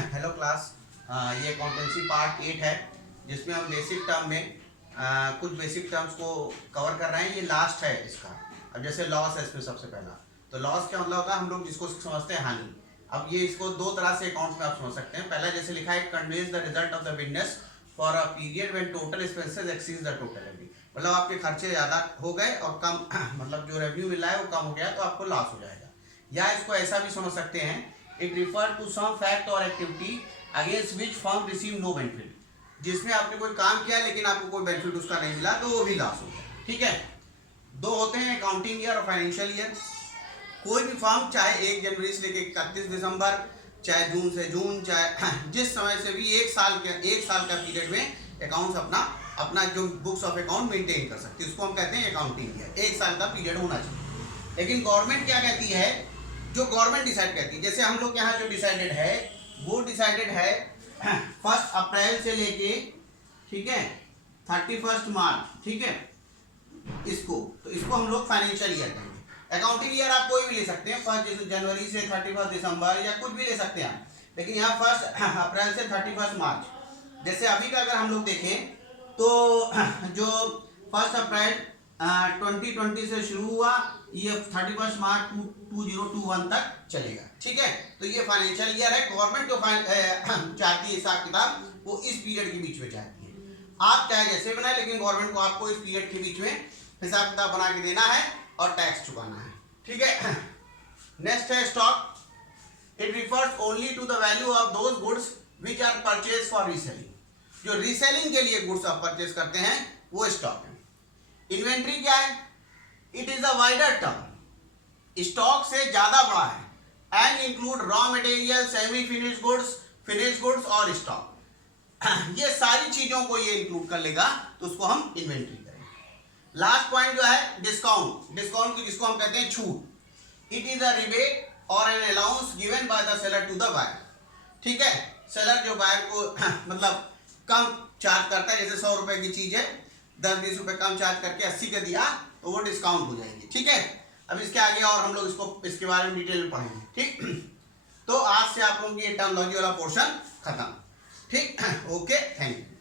Hello class. ये accountancy part 8 है जिसमें हम बेसिक टर्म में कुछ बेसिक टर्म्स को कवर कर रहे हैं। ये लास्ट है इसका। अब जैसे लॉस है इसमें सबसे पहला, तो लॉस क्या मतलब होता है, हम लोग जिसको समझते हैं हानि। अब ये इसको दो तरह से अकाउंट्स में आप समझ सकते हैं। पहला जैसे लिखा है, conveys the result of the business for a period when total expenses exceeds the total revenue. मतलब आपके खर्चे ज़्यादा हो गए और कम मतलब जो रेवेन्यू मिल रहा है वो कम हो गया, तो आपको लॉस हो जाएगा। या इसको ऐसा भी समझ सकते हैं, it refer to some fact और activity against which firm receive no benefit. जिसमें आपने कोई काम किया लेकिन आपको कोई बेनिफिट उसका नहीं मिला, तो वो भी लॉस हो गया। ठीक है। दो होते हैं, अकाउंटिंग ईयर और फाइनेंशियल ईयर। कोई भी फर्म चाहे 1 जनवरी से लेकर 31 दिसंबर, चाहे जून से जून, चाहे जिस समय से भी एक साल का पीरियड में अकाउंट्स अपना जो बुक्स ऑफ अकाउंट मेंटेन कर सकती है, उसको हम कहते हैं अकाउंटिंग ईयर। 1 साल का पीरियड होना चाहिए। लेकिन गवर्नमेंट क्या कहती है, जो गवर्नमेंट डिसाइड करती है, जैसे हम लोग के यहाँ जो डिसाइडेड है वो डिसाइडेड है 1 अप्रैल से लेके, ठीक है, 31 मार्च। ठीक है, इसको हम लोग फाइनेंशियल ईयर कहेंगे। अकाउंटिंग ईयर आप कोई भी ले सकते हैं, 1 जनवरी से 31 दिसंबर या कुछ भी ले सकते हैं आप। लेकिन यहाँ 1 अप्रैल से 31 मार्च। जैसे अभी का अगर हम लोग देखें तो जो 1 अप्रैल 2020 से शुरू हुआ, ये 31 मार्च 2021 तक चलेगा। ठीक है, तो ये फाइनेंशियल ईयर है। गवर्नमेंट जो चाहती है हिसाब किताब वो इस पीरियड के बीच में चाहती है। आप चाहे जैसे बनाए, लेकिन गवर्नमेंट को आपको इस पीरियड के बीच में हिसाब किताब बना के देना है और टैक्स चुकाना है। ठीक है। नेक्स्ट है stock. It refers only to the value of those goods which are purchase for reselling. जो रीसेलिंग के लिए गुड्स आप परचेज करते हैं वो स्टॉक है। इन्वेंट्री क्या है? It is a wider term, stock से ज्यादा बड़ा है, and include raw material, semi finish goods, finish goods और स्टॉक। ये सारी चीजों को ये इंक्लूड कर लेगा, तो उसको हम इन्वेंट्री करेंगे। लास्ट पॉइंट जो है डिस्काउंट। डिस्काउंट की जिसको हम कहते हैं छूट। इट इज अ रिबेट और an allowance given by the seller to the buyer. ठीक है, सेलर जो बायर को मतलब कम चार्ज करता है, जैसे 100 रुपए की चीज है, 10-20 रुपए कम चार्ज करके 80 का दिया, तो वो डिस्काउंट हो जाएगी। ठीक है, अब इसके आगे और हम लोग इसके बारे में डिटेल में पढ़ेंगे। ठीक, तो आज से आप लोगों की ये टर्मिनोलॉजी वाला पोर्शन खत्म। ठीक, ओके, थैंक यू।